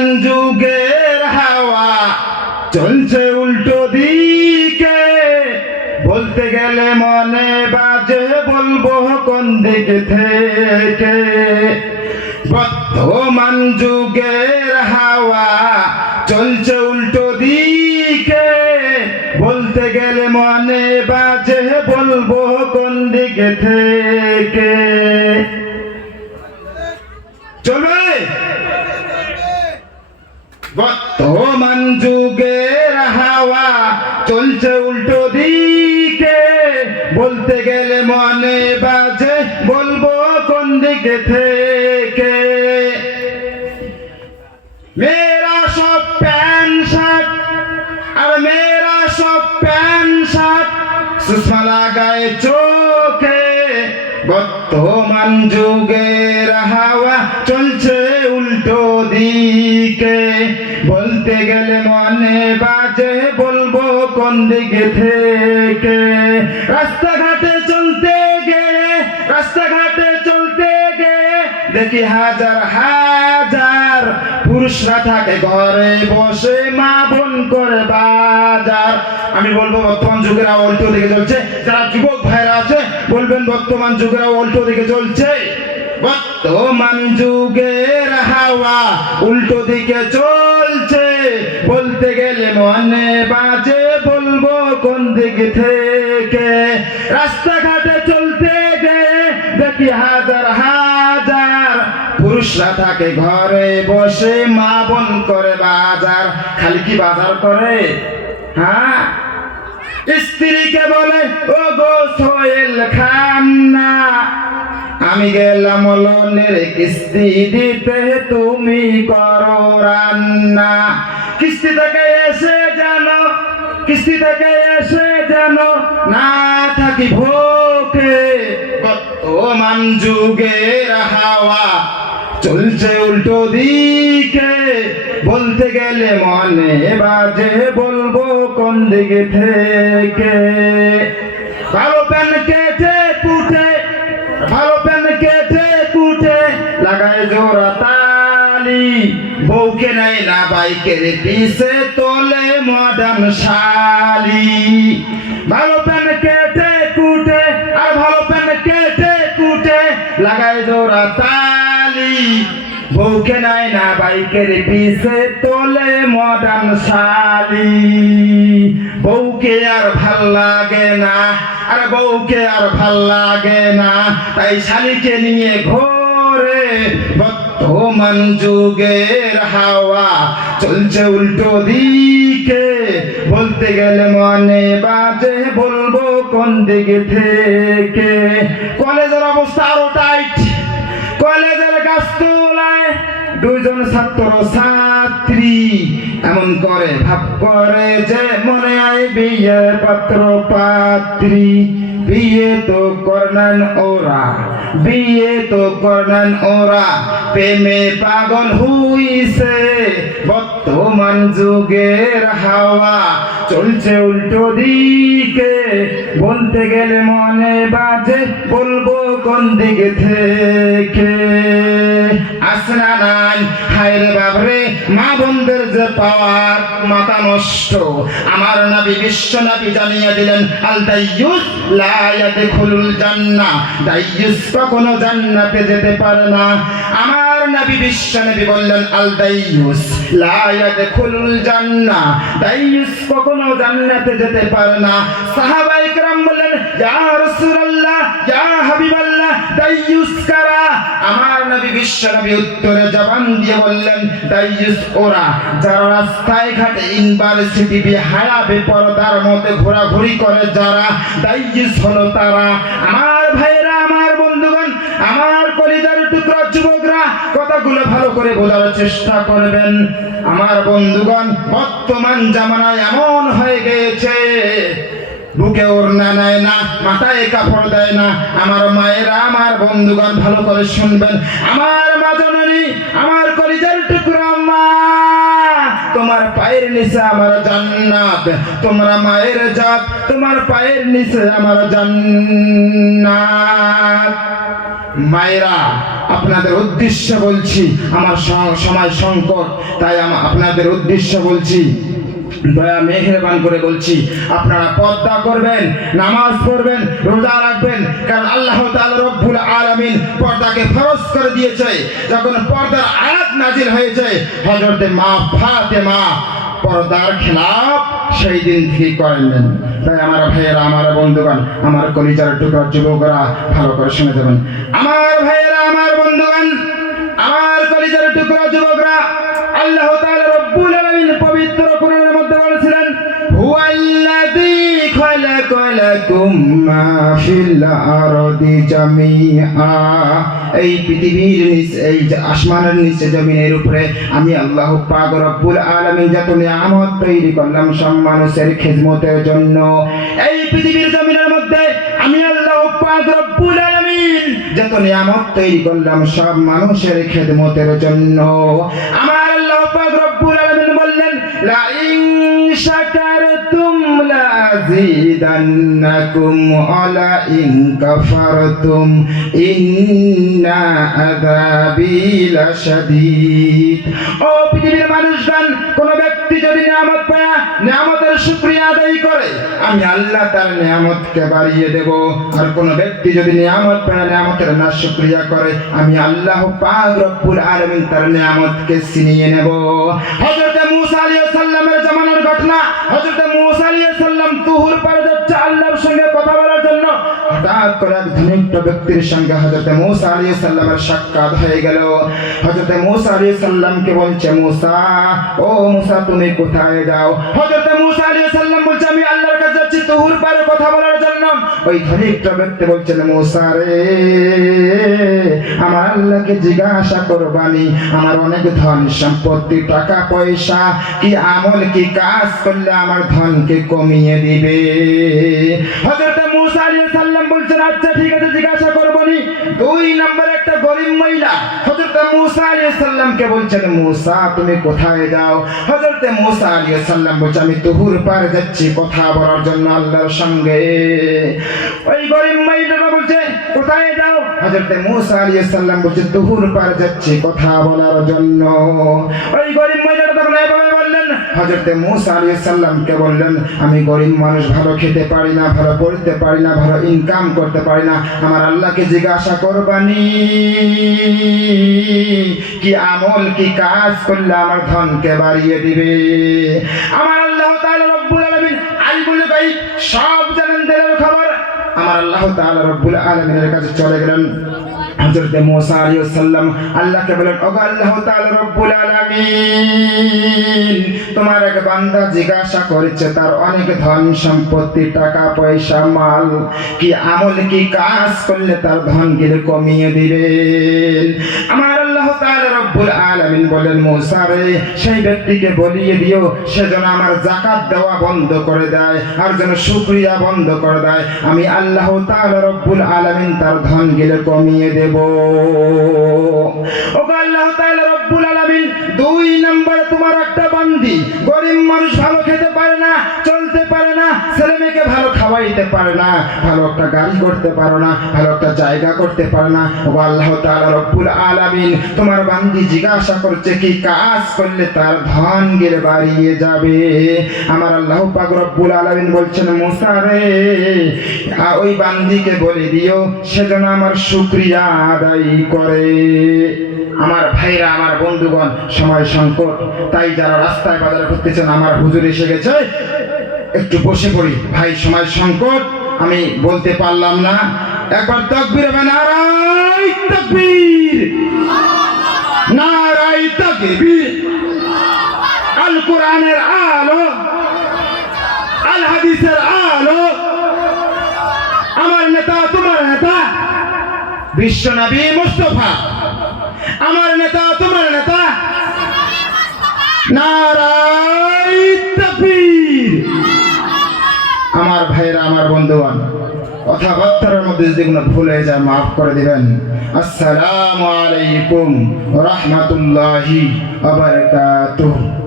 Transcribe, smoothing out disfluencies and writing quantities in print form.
বর্তমান যুগের হাওয়া চলছে উল্টো দিকে, বলতে গেলে মনে বাজে বলবো কোন দিক থেকে। বর্তমান যুগের হাওয়া চলছে উল্টো দিকে, বলতে গেলে মনে বাজে বলবো কোন দিক থেকে। চলবে? বর্তমান যুগের হাওয়া চলছে উল্টো দিকে, বলতে গেলে মনে বাজে বলবো কোন দিক থেকে। মেয়েরা সব প্যান্ট শার্ট, আর মেয়েরা সব প্যান্ট শার্ট, সুষমা লাগায় চোখে। বর্তমান যুগের হাওয়া চলছে উল্টো দিকে, বলতে গেলে মনে বাজে বলবো কোন দিক থেকে। রাস্তাঘাটে চলতে গেলে, রাস্তাঘাটে চলতে গেলে দেখি হাজার হাজার পুরুষরা থাকে ঘরে বসে, মা বোন করে বাজার। আমি বলবো বর্তমান যুগের হাওয়া উল্টো দিকে চলছে। যারা যুবক ভাইরা আছে বলবেন বর্তমান যুগের হাওয়া উল্টো দিকে চলছে। বর্তমান যুগের হাওয়া উল্টো দিকে চলছে, বলতে গেলে মনে বাজে বলবো কোন দিক থেকে। রাস্তাঘাটে চলতে গেলে দেখি হাজার হাজার পুরুষরা থাকে ঘরে বসে, মা বোন করে বাজার। খালি কি বাজার করে? হ্যাঁ, স্ত্রীকে বলে ও গো সোহেল খান্না, আমি গেলাম লোনের কিস্তি দিতে, তুমি করো রান্না। কিস্তি থেকে এসে জানো, কিস্তি থেকে এসে জানো না থাকি ভোকে। বর্তমান যুগের হাওয়া চলছে উল্টো দিকে, বলতে গেলে মনে বাজে বলবো কোন দিক থেকে। ভালো প্যান কেটে কুটে, ভালো প্যান কেটে কুটে লাগায় জোড়া তালি, বউকে নাই না বাইকের পিছে তোলে মডার্ন শালি। ভালো প্যান কেটে কুটে, আর ভালো প্যান কেটে কুটে লাগায় জোড়া তালি, বউকে নাই না বাইকের পিছে তোলে মডার্ন শালি। বউকে আর ভাল লাগে না, আর বউকে আর ভাল লাগে না, তাই শালিকে নিয়ে ঘোরে। বর্তমান যুগের হাওয়া চলছে উল্টো দিকে, বলতে গেলে মনে বাজে বলবো কোন দিক থেকে। কলেজের অবস্থা আরো টাইট। কলেজের গাছতলায় দুইজন ছাত্র ছাত্রী এমন করে ভাব করে যে মনে হয় বিয়ের পাত্র পাত্রী। বিয়ে তো করলেন ওরা, বিয়ে তো করলেন ওরা, প্রেমে পাগল হইছে। বর্তমান যুগের হাওয়া চলছে উল্টো দিকে, বলতে গেলে মনে বাজে বলবো কোন দিক থেকে। আসনা নাই হায়রে বাবরে, মা বোনদের যে পাওয়ার মাথা নষ্ট। আমার নবী বিশ্ব নবী জানিয়ে দিলেন আল দাইয়ুস লা ইয়াদখুলুল জান্নাহ, দাইয়ুস কখনো জান্নাতে যেতে পারে না। আমার নবী বিশ্ব নবী বললেন আল দাইয়ুস লা ইয়াদখুলুল জান্নাহ, দাইয়ুস কখনো জান্নাতে যেতে পারে না। সাহাবায়ে কেরাম বললেন ইয়া রাসূলুল্লাহ, ইয়া হাবিবাল্লাহ, দাইয়ুস কারা? আমার নবী বিশ্ব নবী উত্তরে জবান দিয়ে বললেন দাইয়ুস ওরা যারা রাস্তায় ঘাটে ইউনিভার্সিটি বেহায়া বেপরদার মধ্যে ঘোরাঘুরি করে, যারা দাইয়ুস হলো তারা। আমার ভাইরা, আমার বন্ধুগণ, আমার কলিজার টুকরা যুবকরা, কথাগুলো ভালো করে বোঝার চেষ্টা করবেন। আমার বন্ধুগণ, বর্তমান জামানায় এমন হয়ে গিয়েছে বুকে ওড়না নেয় না, মাথায় কাপড় দেয় না। আমার মায়েরা, আমার বন্ধুগণ ভালো করে শুনবেন। আমার মা জননী, আমার কলিজার টুকরা মা, তোমার পায়ের নিচে আমার জান্নাত, তোমরা মায়ের জাত, তোমার পায়ের নিচে আমার জান্নাত। মায়েরা, আপনাদের উদ্দেশ্যে বলছি, আমার সময় সংকট, তাই আপনাদের উদ্দেশ্যে বলছি, দয়া মেহেরবান করে বলছি, আপনারা পর্দা করবেন, নামাজ পড়বেন, রোজা রাখবেন, কারণ আল্লাহ তাআলা রব্বুল আলামিন পর্দাকে ফরজ করে দিয়েছে। যখন পর্দার আয়াত নাজিল হয়েছে, হযরতে মা ফাতেমা পর্দার খেলাফ সেই দিন থেকে করলেন। তাই আমার ভাইয়েরা, আমার বন্ধুগণ, আমার কলিজার টুকরা যুবকরা ভালো করে শুনে যাবেন। আমার ভাইয়েরা, আমার বন্ধুগণ, আমার কলিজার টুকরা যুবকরা, আল্লাহ তাআলা রব্বুল আলামিন পবিত্র কোরআনের মধ্যে বলেছিলেন, হুয়াল্লাযী খালাকালাকুম মা ফিল আরদি জামিআ। এই পৃথিবীর নিচে, এই আসমানের নিচে, জমিনের উপরে আমি আল্লাহ পাক রব্বুল আলামিন যত নিয়ামত তৈরি করলাম সব মানুষের খিদমতের জন্য। এই পৃথিবীর জমিনের মধ্যে আমি আল্লাহ পাক রব্বুল আলামিন যত নিয়ামত তৈরি করলাম সব মানুষের খিদমতের জন্য। আমার আল্লাহ পাক রব্বুল আলামিন বললেন, লা ইন শাকারতুম লাযীদান্নাকুম ওয়া লা ইন কাফারতুম ইন্না আযাবী লাশাদীদ। ও পৃথিবীর মানুষগণ, কোন ব্যক্তি যদি নিয়ামত পায়, নিয়ামতের শুকরিয়া আদায় করে, আমি আল্লাহ তার নিয়ামতকে বাড়িয়ে দেব। আর কোন ব্যক্তি যদি নিয়ামত পায়, নিয়ামতের না শুকরিয়া করে, আমি আল্লাহ পাক রব্বুল আলামিন তার নিয়ামতকে ছিনিয়ে নেব। হযরত মূসা আলাইহিস সালামের জামানার ঘটনা, হযরত মূসা আলাইহিস সালাম তুহুর পারে যাচ্ছে আল্লাহর সঙ্গে কথা বলার জন্য। হঠাৎ করে এক ধনিষ্ঠ ব্যক্তির সঙ্গে হযরত মূসা আলাইহিস সালামের সাক্ষাৎ হয়ে গেল। হযরত মূসা আলাইহিস সালামকে বলছে, মূসা, ও মূসা, তুমি কোথায় যাও? হযরত মূসা আলাইহিস সালাম বলছে, আমি আল্লাহর কাছে যাচ্ছি তুহুর পারে কথা বলার জন্য। ওই ধনিষ্ঠ ব্যক্তি বলছেন, মূসা রে, আমার আল্লাহকে জিজ্ঞাসা করবানি, আমার অনেক ধন সম্পত্তি, টাকা পয়সা, কি আমল, কি কাজ করলে আমার ধনকে কমিয়ে দিবে? হযরত মূসা আলাইহিস সালাম বলছেন, আচ্ছা ঠিক আছে, জিজ্ঞাসা করবনি। 2 নম্বর একটা গরীব মহিলা হযরত মূসা আলাইহিস সালামকে বলছেন, মূসা, তুমি কোথায় যাও? হযরত মূসা আলাইহিস সালাম বলছে, আমি তুহুর পারে যাচ্ছি কথা বলার জন্য আল্লাহর সঙ্গে। ওই গরীব মহিলাটা বলছে, কোথায় যাও? হযরত মূসা আলাইহিস সালাম বলছে, তুহুর পারে যাচ্ছি কথা বলার জন্য। ওই গরীব মহিলাটা তখন এভাবে বললেন, হযরত মূসা আলাইহিস সালামকে বললেন, আমি গরীব মানুষ, ভালো খেতে পারি না, ভালো পড়তে পারি না, ভালো ইনকাম করতে পারি না, আমার আল্লাহকে জিজ্ঞাসা করবানি কি আমল, কি কাজ করলে আমার ধনকে বাড়িয়ে দিবে? আমার আল্লাহ তাআলা রব্বুল আলামিন আলিমুল গায়ব, সব জানেন, দিলের খবর। আমার আল্লাহ তাআলা রব্বুল আলামিনের কাছে চলে গেলেন। হযরত মূসা আলাইহিস সালাম আল্লাহকে বলেন, ও আল্লাহ তাআলা রব্বুল আলামিন, তোমার এক বান্দা জিজ্ঞাসা করেছে, তার অনেক ধন সম্পত্তি, টাকা পয়সা, মাল, কি আমল, কি কাজ করলে তার ধনকে কমিয়ে দিবেন? আমার আল্লাহ তাআলা রব্বুল আলামিন বলেন, মূসা রে, সেই ব্যক্তিকে বলিয়ে দিও সে যেন আমার যাকাত দেওয়া বন্ধ করে দেয়, আর যেন শুকরিয়া বন্ধ করে দেয়, আমি আল্লাহ তাআলা রব্বুল আলামিন তার ধনগুলো কমিয়ে দেব। ও আল্লাহ তাআলা রব্বুল আলামিন, 2 নম্বরে তোমার একটা বান্দি গরীব মানুষ, ভালো খেতে পারে না, চলতে পারে না, ছেলে মেয়েকে ভালো খাওয়াইতে পারে না, ভালো একটা গাড়ি করতে পারে না, ভালো একটা জায়গা করতে পারে না। ও আল্লাহ তাআলা রব্বুল আলামিন, তোমার বান্দি জিজ্ঞাসা করছে কি কাজ করলে তার ধন গিয়ে বাড়িয়ে যাবে? আমার আল্লাহ পাক রব্বুল আলামিন বলছেন, মূসা রে, ওই বান্দিকে বলে দিও সে যেন আমার শুকরিয়া আদায় করে। আমার ভাইরা, আমার বন্ধুগণ, সময় সংকট, তাই যারা রাস্তায় বাজারে ঘুরতেছেন, আমার হুজুর এসে গেছে, একটু বসে পড়ি। ভাই, সময় সংকট, আমি বলতে পারলাম না। একবার তাকবীর হবে, নারায়ে তাকবীর, নারায়ে তাকবীর। আল কোরআনের আলো, আল হাদিসের আলো, আমার নেতা, তোমার নেতা, বিশ্ব নবী মুস্তাফা, আমার নেতা, তোমার নেতা, নারায়ে তাকবীর। আমার ভাইরা, আমার বন্ধুগণ, কথাবার্তার মধ্যে যদি কোনো ভুল হয়ে যায় মাফ করে দিবেন। আসসালামু আলাইকুম ওয়া রাহমাতুল্লাহি ওয়া বারাকাতুহু।